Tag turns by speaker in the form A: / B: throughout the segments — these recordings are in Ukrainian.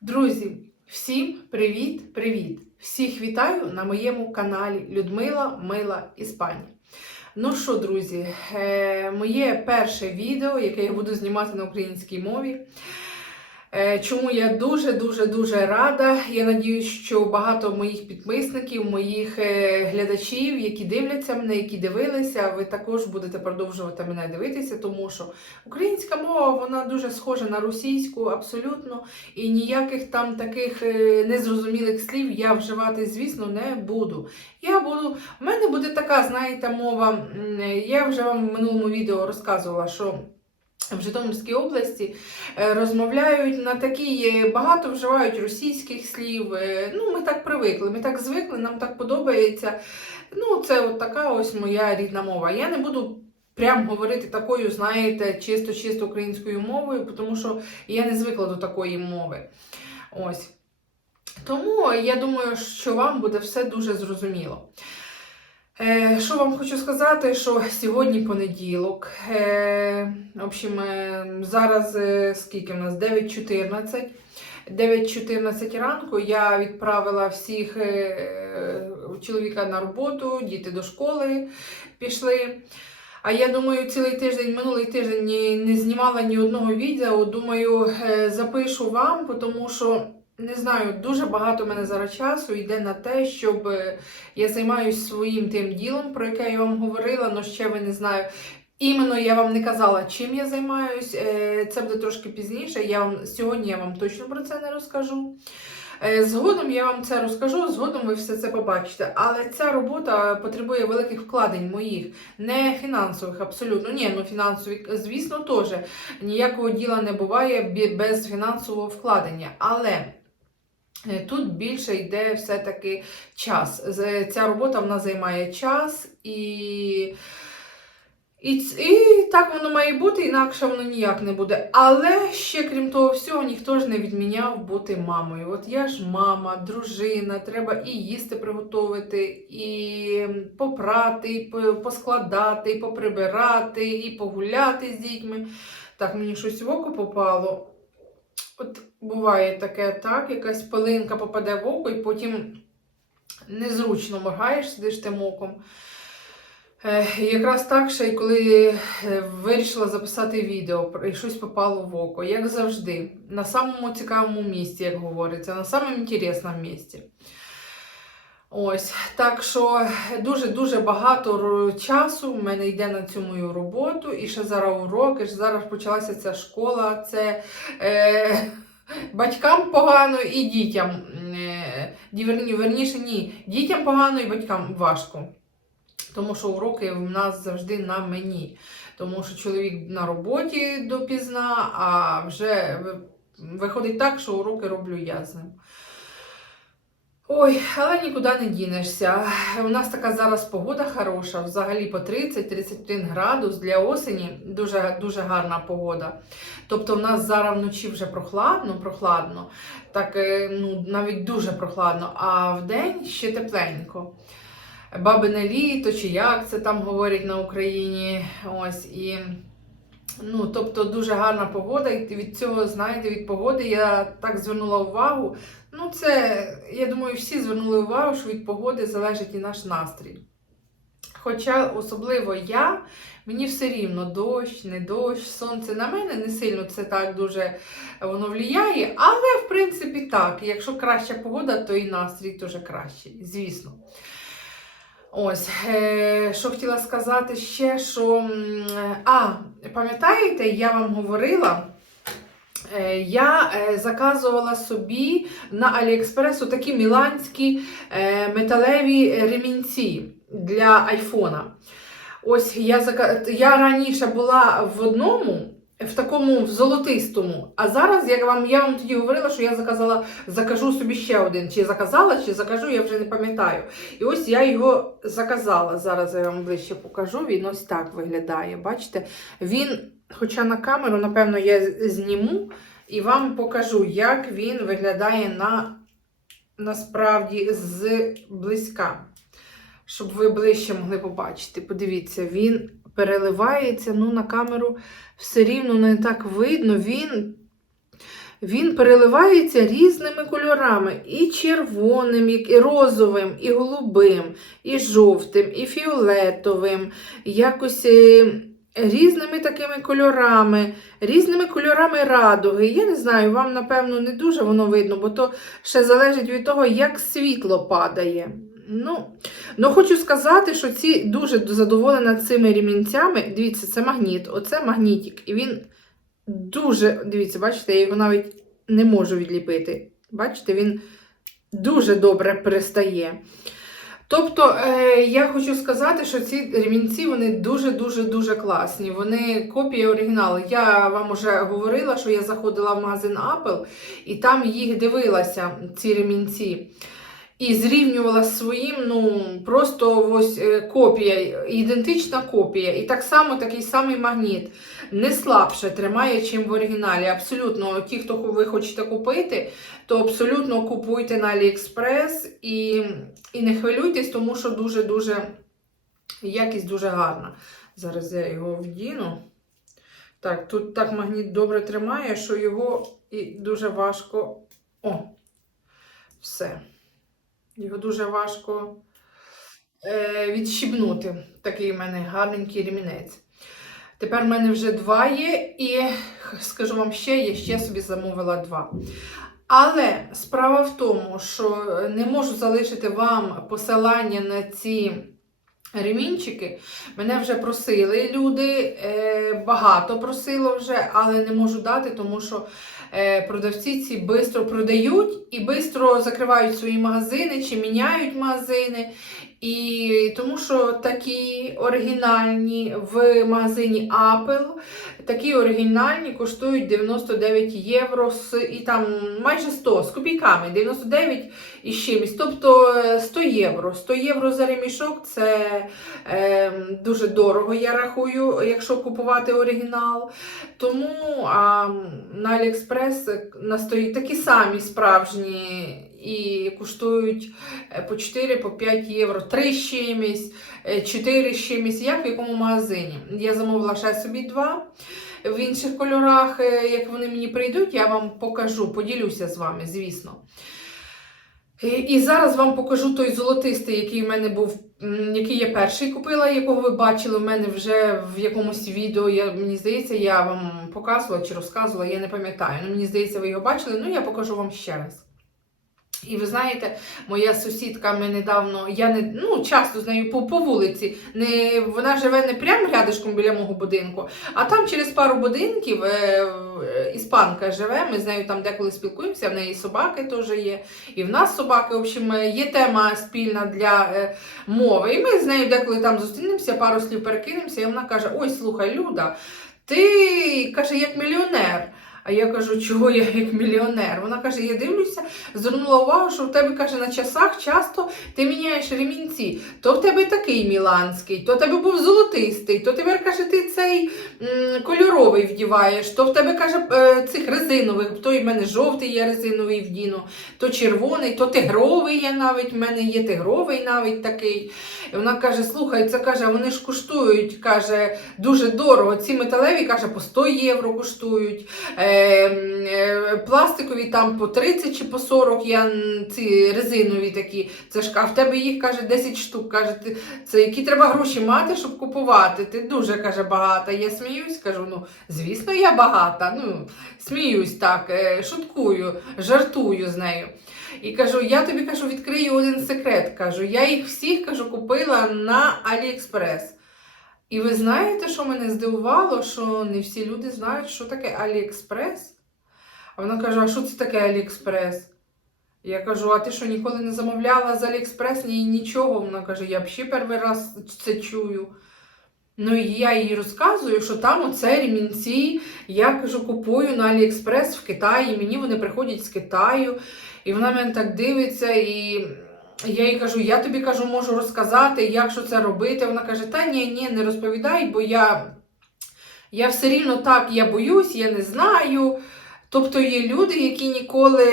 A: Друзі, всім привіт-привіт! Всіх вітаю на моєму каналі Людмила Мила Іспанія. Ну що, друзі, е, моє перше відео, яке я буду знімати на українській мові. Е, Чому я дуже-дуже дуже рада. Я надіюсь, що багато моїх підписників, моїх е, глядачів, які дивляться мене, які дивилися, ви також будете продовжувати мене дивитися, тому що українська мова вона дуже схожа на російську, абсолютно. І ніяких там таких е, незрозумілих слів я вживати, звісно, не буду. Я буду, в мене буде така, знаєте, мова. Я вже вам в минулому відео розказувала, що. В Житомирській області е, розмовляють на такій, е, багато вживають російських слів. е, Ну, ми так привикли, ми так звикли, нам так подобається. Ну, це от така ось моя рідна мова. Я не буду прям говорити такою, знаєте, чисто-чисто українською мовою, тому що я не звикла до такої мови. Ось. Тому я думаю, що вам буде все дуже зрозуміло. Е, Що вам хочу сказати, що сьогодні понеділок. Е, в общем, е, зараз скільки в нас? 9.14. 9.14 ранку я відправила всіх чоловіка на роботу, діти до школи пішли. А я думаю, цілий тиждень, минулий тиждень не знімала ні одного відео. Думаю, запишу вам, тому що не знаю, дуже багато мене зараз часу йде на те, щоб е, я займаюся своїм тим ділом, про яке я вам говорила, але ще ви не знаю. Іменно я вам не казала, чим я займаюсь. е, Це буде трошки пізніше. Я вам сьогодні я вам точно про це не розкажу. Е, Згодом я вам це розкажу, згодом ви все це побачите. Але ця робота потребує великих вкладень моїх, не фінансових, абсолютно. Ні, ну фінансові, звісно, теж ніякого діла не буває без фінансового вкладення. Але Тут більше йде все-таки час. Ця робота вона займає час і. І, і так воно має бути, інакше воно ніяк не буде. Але ще крім того всього, ніхто ж не відміняв бути мамою. От я ж мама, дружина, треба і їсти приготувати, і попрати, і поскладати, і поприбирати, і погуляти з дітьми. Так, мені щось в око попало. От буває таке, так, якась пилинка попаде в око, і потім незручно моргаєш, сидиш тим оком. Е, і якраз так ще й коли е, вирішила записати відео, і щось попало в око, як завжди, на самому цікавому місці, як говориться, на самому інтересному місці. Ось, так що дуже-дуже багато часу в мене йде на цю мою роботу, і ще зараз уроки, ж зараз почалася ця школа, це е, батькам погано і дітям. Е, верніше, ні, дітям погано і батькам важко. Тому що уроки в нас завжди на мені. Тому що чоловік на роботі допізна, а вже виходить так, що уроки роблю я з ним. Ой, але нікуди не дінешся. У нас така зараз погода хороша, взагалі по 30-31 градус для осені дуже, дуже гарна погода. Тобто в нас зараз вночі вже прохладно, прохладно, так е, ну, навіть дуже прохладно, а вдень ще тепленько. Бабине літо, чи як це там говорять на Україні. Ось і. Ну, тобто дуже гарна погода, і від цього, знаєте, від погоди я так звернула увагу. Ну, це, я думаю, всі звернули увагу, що від погоди залежить і наш настрій. Хоча особливо я, мені все рівно дощ, не дощ, сонце на мене не сильно це так дуже воно вліяє, але в принципі так. Якщо краща погода, то і настрій теж кращий, звісно. Ось, е, що хотіла сказати ще, що. А, пам'ятаєте, я вам говорила. е, Я е, заказувала собі на Аліекспресу такі міланські е, металеві ремінці для айфона. Ось я, я раніше була в одному, в такому в золотистому. А зараз я вам, я вам тоді говорила, що я заказала, закажу собі ще один. Чи заказала, чи закажу, я вже не пам'ятаю. І ось я його заказала. Зараз я вам ближче покажу. Він ось так виглядає. Бачите? Він, хоча на камеру, напевно, я зніму і вам покажу, як він виглядає на, насправді з близька. Щоб ви ближче могли побачити. Подивіться, він переливається, ну, на камеру все рівно не так видно. Він він переливається різними кольорами: і червоним, і розовим, і голубим, і жовтим, і фіолетовим, якось е, різними такими кольорами, різними кольорами радуги. Я не знаю, вам, напевно, не дуже воно видно, бо то ще залежить від того, як світло падає. Ну, ну хочу сказати, що ці дуже задоволена цими ремінцями. Дивіться, це магніт, оце магнітик. І він дуже, дивіться, бачите, я його навіть не можу відліпити. Бачите, він дуже добре пристає. Тобто, е, я хочу сказати, що ці ремінці вони дуже-дуже-дуже класні. Вони копія оригіналу. Я вам вже говорила, що я заходила в магазин Apple і там їх дивилася, ці ремінці. І зрівнювала з своїм, ну просто ось е, копія, ідентична копія. І так само такий самий магніт. Не слабше тримає, чим в оригіналі. Абсолютно, ті, хто ви хочете купити, то абсолютно купуйте на AliExpress і, і не хвилюйтесь, тому що дуже-дуже якість дуже гарна. Зараз я його вдіну. Так, тут так магніт добре тримає, що його і дуже важко. О, все. Його дуже важко е, відщібнути. Такий в мене гарненький ремінець. Тепер в мене вже два є, і скажу вам ще, я ще собі замовила два. Але справа в тому, що не можу залишити вам посилання на ці ремінчики. Мене вже просили люди, е, багато просило вже, але не можу дати, тому що е, продавці ці швидко продають і швидко закривають свої магазини чи міняють магазини. І тому що такі оригінальні в магазині Apple, такі оригінальні коштують 99 євро з, і там майже 100 з копійками, 99 і чимось. Тобто 100 євро. 100 євро за ремішок це е, дуже дорого, я рахую, якщо купувати оригінал. Тому а, на AliExpress настоїть такі самі справжні і коштують е, по 4 по 5 євро, 3 з чимось, 4 з чимось, як в якому магазині. Я замовила ще собі два. В інших кольорах, е, як вони мені прийдуть, я вам покажу, поділюся з вами, звісно. І зараз вам покажу той золотистий, який в мене був, який я перший купила, якого ви бачили в мене вже в якомусь відео. Я, мені здається, я вам показувала чи розказувала, я не пам'ятаю. Ну, мені здається, ви його бачили, ну я покажу вам ще раз. І ви знаєте, моя сусідка ми недавно, я не ну часто з нею по, по вулиці. Не вона живе не прямо рядишком біля мого будинку, а там через пару будинків е, е, іспанка живе. Ми з нею там деколи спілкуємося. В неї собаки теж є, і в нас собаки. В общем, е, є тема спільна для е, мови. І ми з нею деколи там зустрінемося, пару слів перекинемося, і вона каже: Ой, слухай, Люда, ти каже, як мільйонер. А я кажу, чого я як мільйонер? Вона каже: я дивлюся, звернула увагу, що в тебе каже на часах часто ти міняєш ремінці. То в тебе такий міланський, то в тебе був золотистий, то тепер каже, ти цей м, кольоровий вдіваєш, то в тебе каже е, цих резинових, то в мене жовтий я резиновий вдіну, то червоний, то тигровий я навіть, в мене є тигровий навіть такий. І вона каже: слухай, це каже, вони ж коштують, каже, дуже дорого. Ці металеві каже, по 100 євро коштують. Е, е, пластикові там по 30 чи по 40, я ці резинові такі. Це ж а в тебе їх каже 10 штук. Каже, ти це які треба гроші мати, щоб купувати. Ти дуже каже багата. Я сміюсь, кажу, ну звісно, я багата. Ну, сміюсь так, е, шуткую, жартую з нею. І кажу, я тобі кажу, відкрию один секрет. Кажу, я їх всіх кажу, купила на AliExpress. І ви знаєте, що мене здивувало, що не всі люди знають, що таке AliExpress? А вона каже: а що це таке AliExpress? Я кажу, а ти що ніколи не замовляла з AliExpress ні нічого? Вона каже, я взагалі перший раз це чую. Ну і я їй розказую, що там оце ремінці, я кажу, купую на AliExpress в Китаї, мені вони приходять з Китаю, і вона мене так дивиться, і я їй кажу, я тобі кажу, можу розказати, як що це робити. Вона каже, та ні, ні, не розповідай, бо я, я все рівно так, я боюсь, я не знаю. Тобто є люди, які ніколи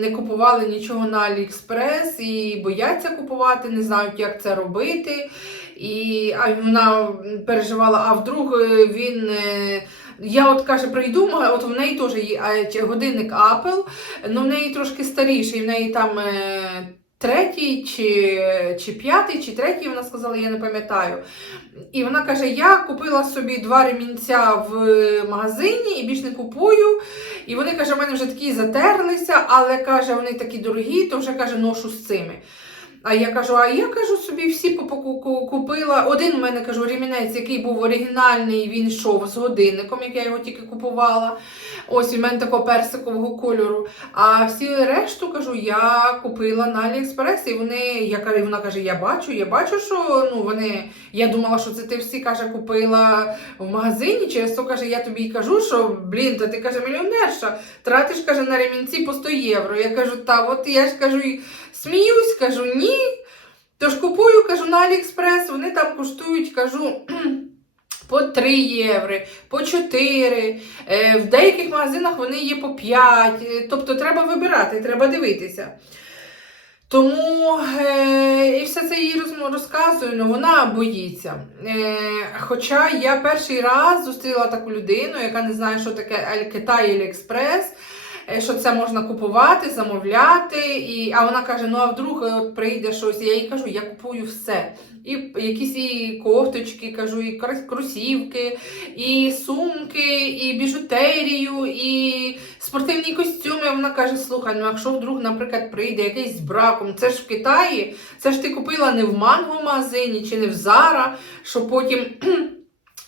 A: не купували нічого на AliExpress і бояться купувати, не знають, як це робити. І а вона переживала, а вдруг він е, Я от каже, прийду, от в неї теж є е, годинник Apple, ну в неї трошки старіший, в неї там е, третій чи, чи п'ятий, чи третій, вона сказала, я не пам'ятаю. І вона каже: я купила собі два ремінця в магазині і більш не купую. І вони каже, в мене вже такі затерлися, але каже, вони такі дорогі, то вже каже, ношу з цими. А я кажу, а я кажу собі всі купила. Один у мене кажу, ремінець, який був оригінальний, він йшов з годинником, як я його тільки купувала. Ось у мене такого персикового кольору. А всі решту кажу, я купила на Аліекспрес, і вони, я вона каже, я бачу, я бачу, що ну вони. Я думала, що це ти всі каже, купила в магазині. Через то каже, я тобі й кажу, що блін, та ти каже, мільйонерша, тратиш каже на ремінці по 100 євро. Я кажу, та от я ж кажу, і сміюсь, кажу, ні. Тож купую, кажу, на Аліекспрес, вони там коштують, кажу. По 3 євро, по 4, е, в деяких магазинах вони є по 5. е, Тобто треба вибирати, треба дивитися. Тому е, і все це їй роз- розказую, ну вона боїться. Е, хоча я перший раз зустріла таку людину, яка не знає, що таке Аль- Китай і Аліекспрес, е, що це можна купувати, замовляти. І, а вона каже: ну а вдруг е, от прийде щось. Я їй кажу, я купую все. І якісь і кофточки, кажу, і крос- кросівки, і сумки, і біжутерію, і спортивні костюми. Вона каже: слухай, ну якщо вдруг, наприклад, прийде якийсь з браком, це ж в Китаї, це ж ти купила не в манго магазині чи не в Зара, що потім.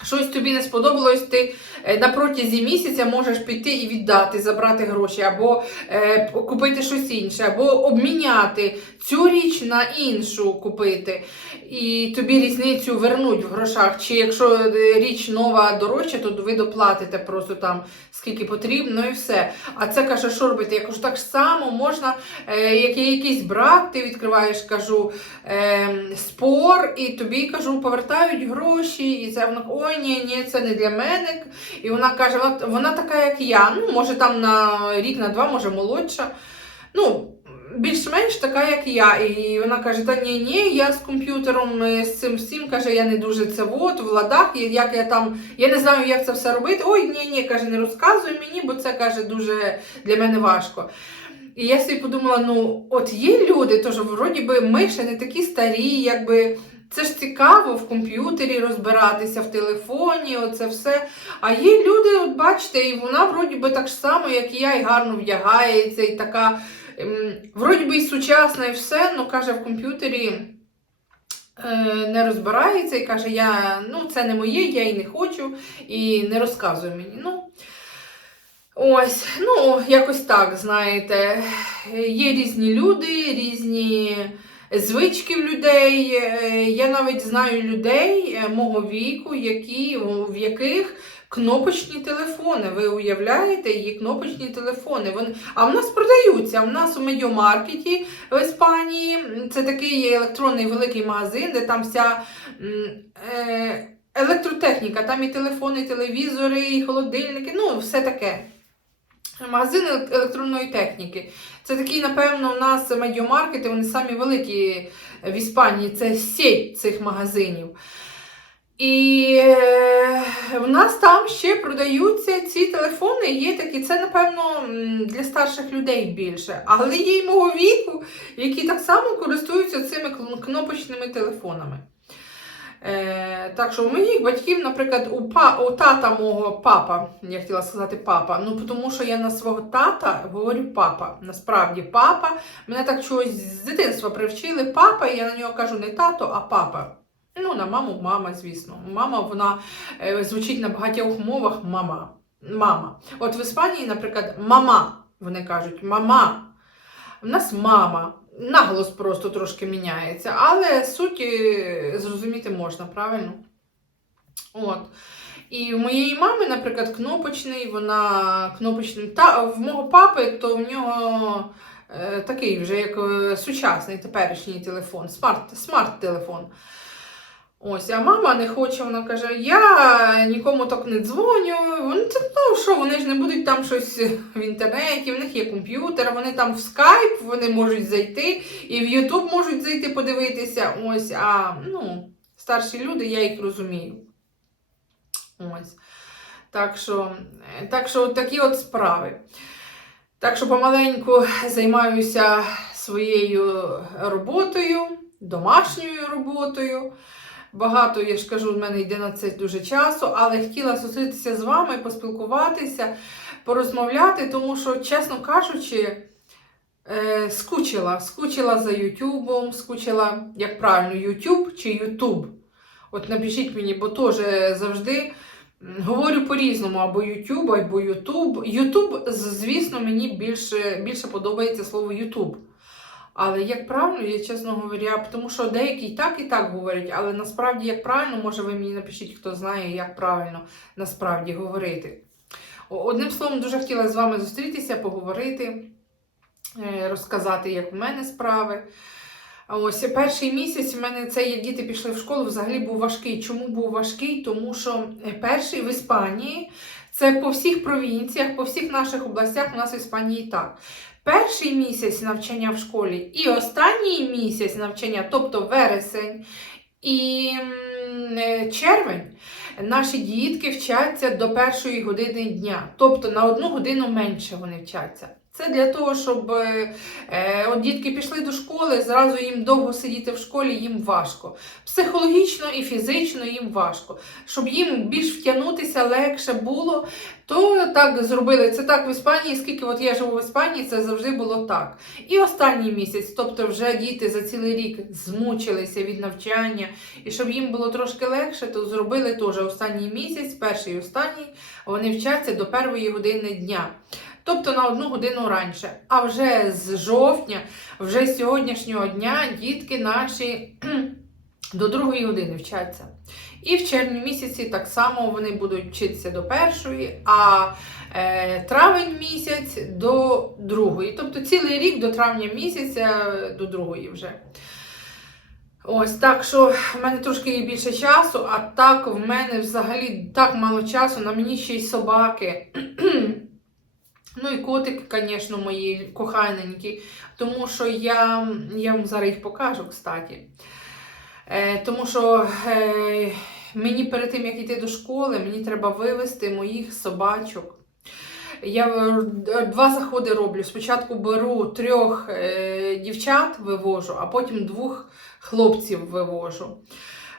A: Щось тобі не сподобалось, ти на протязі місяця можеш піти і віддати, забрати гроші, або е, купити щось інше, або обміняти цю річ на іншу купити, і тобі різницю вернуть в грошах. Чи якщо е, річ нова дорожча, то ви доплатите просто там скільки потрібно і все. А це каже, що робити? Я кажу, так само можна, е, як є якийсь брак, ти відкриваєш, кажу, е, спор, і тобі кажу, повертають гроші, і це вона ой, ні, ні, це не для мене. І вона каже, вона, вона така, як я. Ну, може, там на рік, на два, може, молодша. Ну, більш-менш така, як я. І вона каже: Та ні, ні, я з комп'ютером е, з цим всім каже, я не дуже це от, в ладах, як я там, я не знаю, як це все робити. Ой, ні, ні, каже, не розказуй мені, бо це каже дуже для мене важко. І я собі подумала: ну, от є люди, тож вроді би ми ще не такі старі, якби. Це ж цікаво в комп'ютері розбиратися, в телефоні, оце все. А є люди, от бачите, і вона вроді би так само, як і я, і гарно вдягається, і така, ем, вроді би і сучасна, і все, але каже, в комп'ютері е, не розбирається і каже, я, ну, це не моє, я і не хочу, і не розказуй мені. Ну, ось, ну, якось так, знаєте. Є різні люди, різні звички в людей. Е, Я навіть знаю людей е, мого віку, які, в яких кнопочні телефони. Ви уявляєте, є кнопочні телефони. Вони... А в нас продаються. У нас у медіамаркеті в Іспанії це такий електронний великий магазин, де там вся. Е... Електротехніка, там і телефони, і телевізори, і холодильники, ну все таке. Магазин електронної техніки. Це такі, напевно, у нас медіамаркети, вони самі великі в Іспанії, це сеть цих магазинів. І е, в нас там ще продаються ці телефони. Є такі, це, напевно, для старших людей більше. Але є й мого віку, які так само користуються цими кнопочними телефонами. Е, так що у моїх батьків, наприклад, у, па, у тата мого папа, я хотіла сказати папа, ну тому що я на свого тата говорю папа. Насправді папа. Мене так чогось з дитинства привчили папа, і я на нього кажу не тато, а папа. Ну, на маму мама, звісно. Мама, вона е, звучить на багатьох мовах мама. Мама. От в Іспанії, наприклад, мама. Вони кажуть, мама. У нас мама. Наголос просто трошки міняється, але суть е, зрозуміти можна, правильно? От. І у моєї мами, наприклад, кнопочний, вона кнопочним. Та в мого папи, то в нього е, такий вже як е, сучасний теперішній телефон, смарт, смарт-телефон. Ось, а мама не хоче, вона каже: я нікому так не дзвоню. Ну що, вони ж не будуть там щось в інтернеті, в них є комп'ютер, вони там в скайп вони можуть зайти, і в Ютуб можуть зайти подивитися. Ось, а ну, старші люди, я їх розумію. Ось. Так що, так що такі от справи. Так що помаленьку займаюся своєю роботою, домашньою роботою. Багато, я ж кажу, в мене йде на це дуже часу, але хотіла зустрітися з вами, поспілкуватися, порозмовляти, тому що, чесно кажучи, е, скучила. Скучила за Ютубом, скучила, як правильно, Ютуб чи Ютуб. От напишіть мені, бо теж завжди говорю по-різному, або Ютуб, або Ютуб. Ютуб, звісно, мені більше, більше подобається слово Ютуб. Але як правильно, я чесно говоря, тому що деякі і так і так говорять, але насправді як правильно, може ви мені напишіть, хто знає, як правильно насправді говорити. Одним словом, дуже хотіла з вами зустрітися, поговорити, е, розказати, як в мене справи. Ось перший місяць в мене це, як діти пішли в школу, взагалі був важкий. Чому був важкий? Тому що е, перший в Іспанії це по всіх провінціях, по всіх наших областях у нас в Іспанії так. Перший місяць навчання в школі і останній місяць навчання, тобто вересень і е, червень, наші дітки вчаться до першої години дня, тобто на одну годину менше вони вчаться. Це для того, щоб е, е, от дітки пішли до школи, зразу їм довго сидіти в школі, їм важко. Психологічно і фізично їм важко. Щоб їм більш втягнутися легше було, то так зробили. Це так в Іспанії, скільки от я живу в Іспанії, це завжди було так. І останній місяць, тобто вже діти за цілий рік змучилися від навчання, і щоб їм було трошки легше, то зробили теж останній місяць, перший і останній, вони вчаться до першої години дня. Тобто на одну годину раніше. А вже з жовтня, вже з сьогоднішнього дня дітки наші до другої години вчаться. І в червні місяці так само вони будуть вчитися до першої, а е, травень місяць до другої. Тобто цілий рік до травня місяця до другої вже. Ось так що в мене трошки є більше часу, а так в мене взагалі так мало часу, на мені ще й собаки. Ну і котики, звісно, мої коханенькі, тому що я, я вам зараз їх покажу, кстати. Е, тому що е, мені перед тим, як йти до школи, мені треба вивезти моїх собачок. Я е, два заходи роблю. Спочатку беру трьох е, дівчат вивожу, а потім двох хлопців вивожу.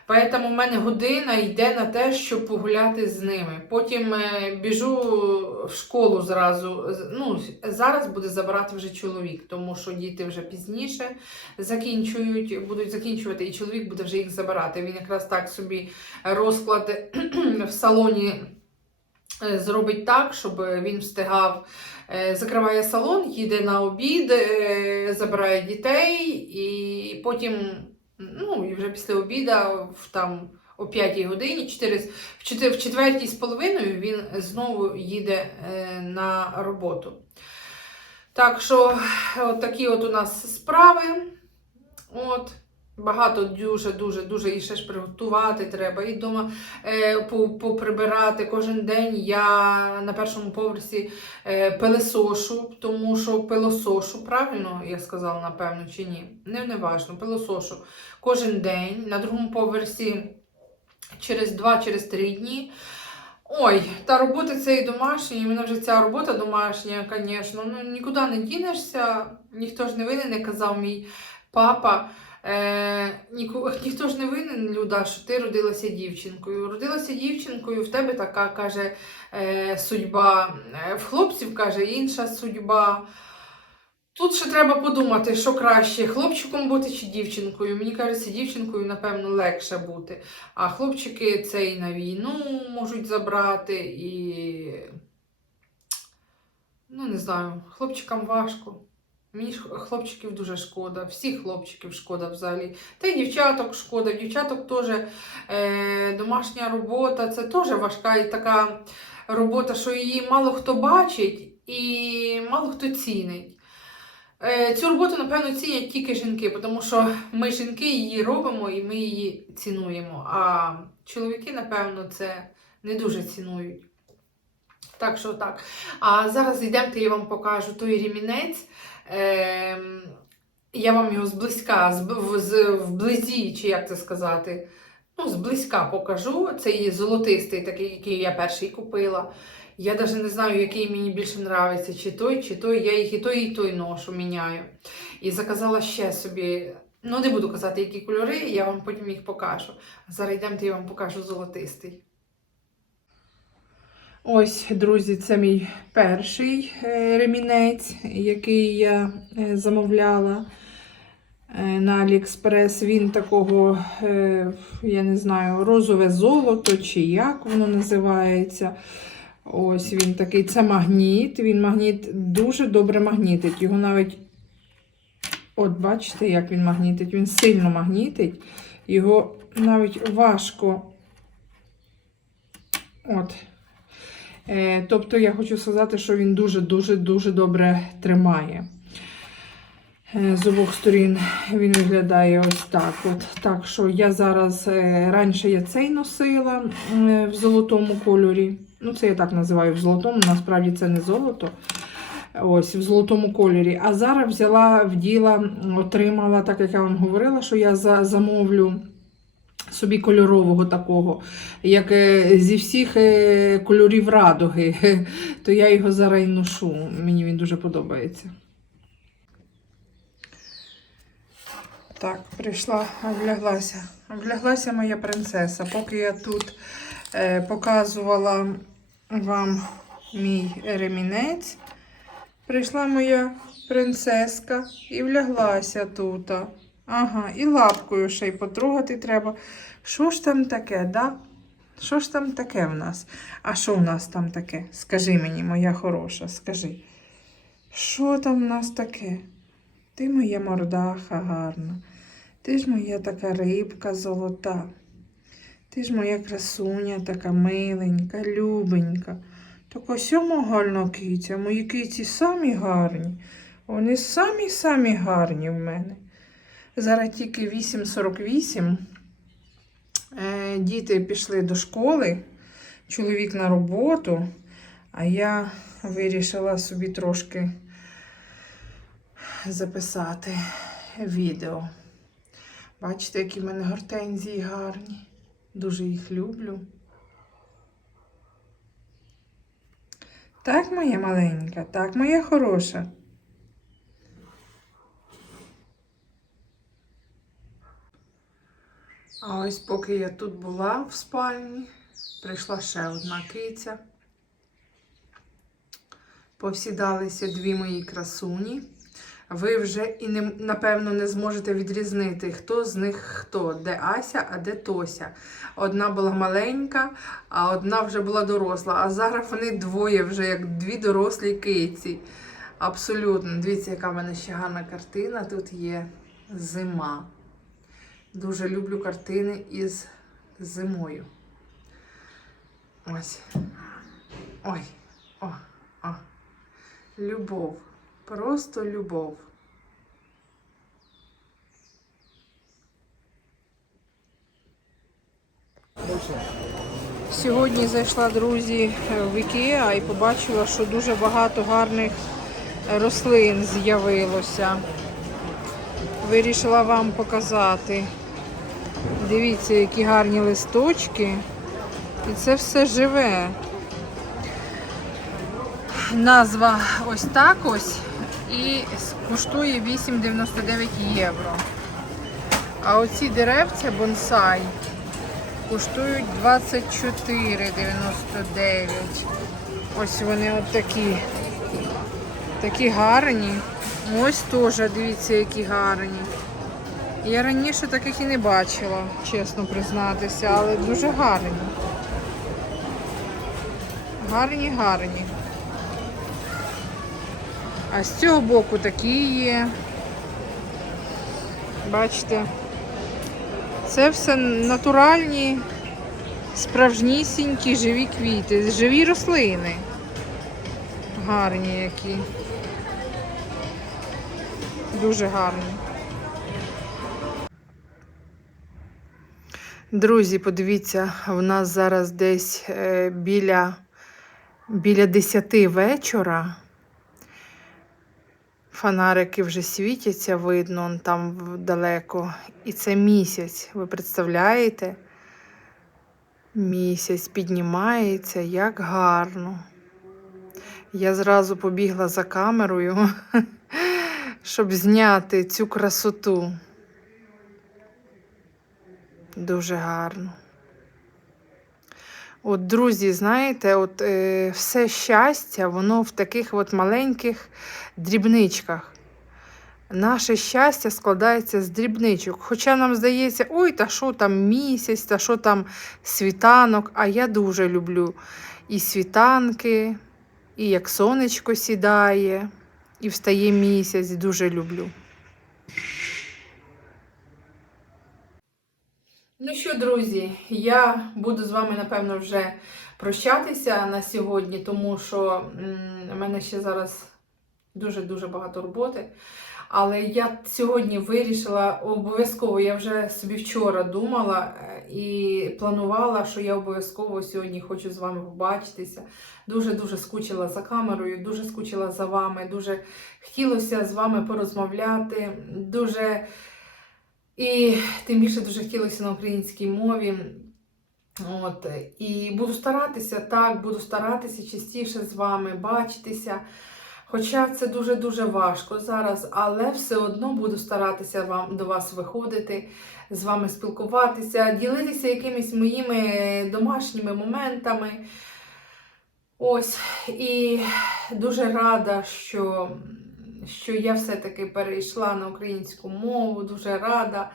A: Поэтому в мене година йде на те, щоб погуляти з ними. Потім е, біжу в школу зразу. Ну, зараз буде забирати вже чоловік, тому що діти вже пізніше закінчують, будуть закінчувати, і чоловік буде вже їх забирати. Він якраз так собі розклад в салоні е, зробить так, щоб він встигав. Е, Закриває салон, їде на обід, забирає дітей, і потім, ну, і вже після обіда, там о 5 годині, 4, в 4, в четвертій з половиною він знову їде е, на роботу. Так що, от такі от у нас справи. От. Багато дуже, дуже, і ще ж приготувати треба. І вдома е, поприбирати. Кожен день я на першому поверсі е, пилесошу, тому що пилосошу, правильно я сказала, напевно, чи ні? Не, не важно, пилосошу кожен день. На другому поверсі через 2-3 дні. Ой, та робота і в мене вже ця робота домашня, звісно. Ну нікуди не дінешся, ніхто ж не винен, як казав мій папа. Е, ніку, ніхто ж не винен, Люда, що ти родилася дівчинкою. Родилася дівчинкою, в тебе така каже е, судьба. Е, в хлопців каже інша судьба. Тут ще треба подумати, що краще, хлопчиком бути чи дівчинкою. Мені кажеться, дівчинкою, напевно, легше бути. А хлопчики це і на війну можуть забрати, і. Ну, не знаю, хлопчикам важко. Мені хлопчиків дуже шкода, всіх хлопчиків шкода взагалі. Та й дівчаток шкода. Дівчаток теж е, домашня робота, це теж важка і така робота, що її мало хто бачить і мало хто цінить. Е, Цю роботу, напевно, цінять тільки жінки, тому що ми жінки її робимо і ми її цінуємо. А чоловіки, напевно, це не дуже цінують. Так що так. А зараз йдемте, я вам покажу той рімінець. Ем, я вам його зблизька, з, вблизі, чи як це сказати, ну, зблизька покажу. Це її золотистий, такий, який я перший купила. Я навіть не знаю, який мені більше подобається, чи той, чи той. Я їх і той, і той ношу міняю. І заказала ще собі. Ну, не буду казати, які кольори, я вам потім їх покажу. Зараз йдемте, я вам покажу золотистий. Ось, друзі, це мій перший е, ремінець, який я е, замовляла е, на Аліекспрес. Він такого, я не знаю, розове золото чи як воно називається. Ось він такий, це магніт. Він магніт дуже добре магнітить. Його навіть, от бачите, як він магнітить, він сильно магнітить. Його навіть важко. От. Е, Тобто я хочу сказати, що він дуже-дуже-дуже добре тримає. Е, З обох сторін він виглядає ось так. От. Так що я зараз е, раніше я цей носила в золотому кольорі. Ну, це я так називаю в золотому, насправді це не золото. Ось в золотому кольорі. А зараз взяла, вділа, отримала, так як я вам говорила, що я замовлю собі кольорового такого, як е, зі всіх е, кольорів радуги, то я його зараз і ношу. Мені він дуже подобається. Так, прийшла, обляглася. Обляглася моя принцеса. Поки я тут е, показувала вам мій ремінець, прийшла моя принцеска і вляглася тут. Ага, і лапкою ще й потрогати треба. Що ж там таке, да? Що ж там таке в нас? А що в нас там таке? Скажи мені, моя хороша, скажи. Що там в нас таке? Ти моя мордаха гарна. Ти ж моя така рибка золота. Ти ж моя красуня, така миленька, любенька. Так ось гарна киця. Мої киці самі гарні. Вони самі-самі гарні в мене. Зараз тільки 8.48. Е, Діти пішли до школи, чоловік на роботу, а я вирішила собі трошки записати відео. Бачите, які в мене гортензії гарні. Дуже їх люблю. Так, моя маленька, так, моя хороша. А ось поки я тут була в спальні, прийшла ще одна киця. Повсідалися дві мої красуні. Ви вже і не, напевно не зможете відрізнити, хто з них хто, де Ася, а де Тося. Одна була маленька, а одна вже була доросла. А зараз вони двоє вже як дві дорослі киці. Абсолютно. Дивіться, яка в мене ще гарна картина. Тут є зима. Дуже люблю картини із зимою. Ось. Ой, о, о. Любов. Просто любов. Сьогодні зайшла, друзі, в Ікеа і побачила, що дуже багато гарних рослин з'явилося. Вирішила вам показати. Дивіться, які гарні листочки. І це все живе. Назва ось так ось і коштує 8,99 євро. А оці деревця бонсай коштують 24,99. Ось вони от такі. Такі гарні. Ось теж, дивіться, які гарні. Я раніше таких і не бачила, чесно признатися, але дуже гарні. Гарні, гарні. А з цього боку такі є. Бачите, це все натуральні, справжнісінькі живі квіти, живі рослини. Гарні які. Дуже гарні. Друзі, подивіться, в нас зараз десь е, біля, біля 10 вечора. Фонарики вже світяться, видно там далеко. І це місяць. Ви представляєте? Місяць піднімається, як гарно. Я зразу побігла за камерою, щоб зняти цю красоту. Дуже гарно. От, друзі, знаєте, от е, все щастя, воно в таких от маленьких дрібничках. Наше щастя складається з дрібничок. Хоча нам здається, ой, та що там місяць, та що там світанок. А я дуже люблю і світанки, і як сонечко сідає, і встає місяць. Дуже люблю. Ну що, друзі, я буду з вами, напевно, вже прощатися на сьогодні, тому що у мене ще зараз дуже-дуже багато роботи. Але я сьогодні вирішила обов'язково, я вже собі вчора думала е, і планувала, що я обов'язково сьогодні хочу з вами побачитися. Дуже-дуже скучила за камерою, дуже скучила за вами, дуже хотілося з вами порозмовляти. Дуже і тим більше дуже хотілося на українській мові. От, і буду старатися, так, буду старатися частіше з вами бачитися. Хоча це дуже-дуже важко зараз, але все одно буду старатися вам, до вас виходити, з вами спілкуватися, ділитися якимись моїми домашніми моментами. Ось, і дуже рада, що, що я все-таки перейшла на українську мову, дуже рада.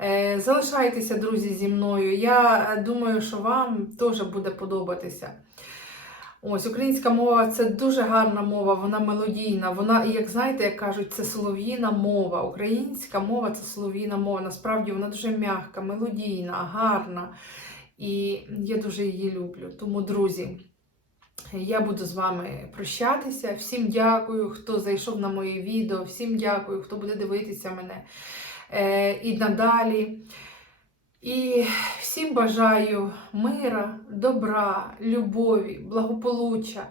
A: Е, Залишайтеся, друзі, зі мною. Я думаю, що вам теж буде подобатися. Ось українська мова це дуже гарна мова, вона мелодійна. Вона, як знаєте, як кажуть, це солов'їна мова. Українська мова це солов'їна мова. Насправді вона дуже м'яка, мелодійна, гарна. І я дуже її люблю. Тому, друзі, я буду з вами прощатися. Всім дякую, хто зайшов на моє відео, всім дякую, хто буде дивитися мене е, і надалі. І всім бажаю мира, добра, любові, благополуччя,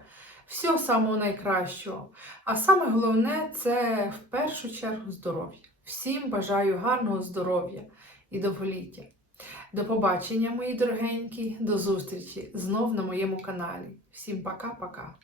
A: всього самого найкращого. А саме головне це в першу чергу здоров'я. Всім бажаю гарного здоров'я і довголіття. До побачення, мої дорогенькі, до зустрічі знов на моєму каналі. Всім пока-пока.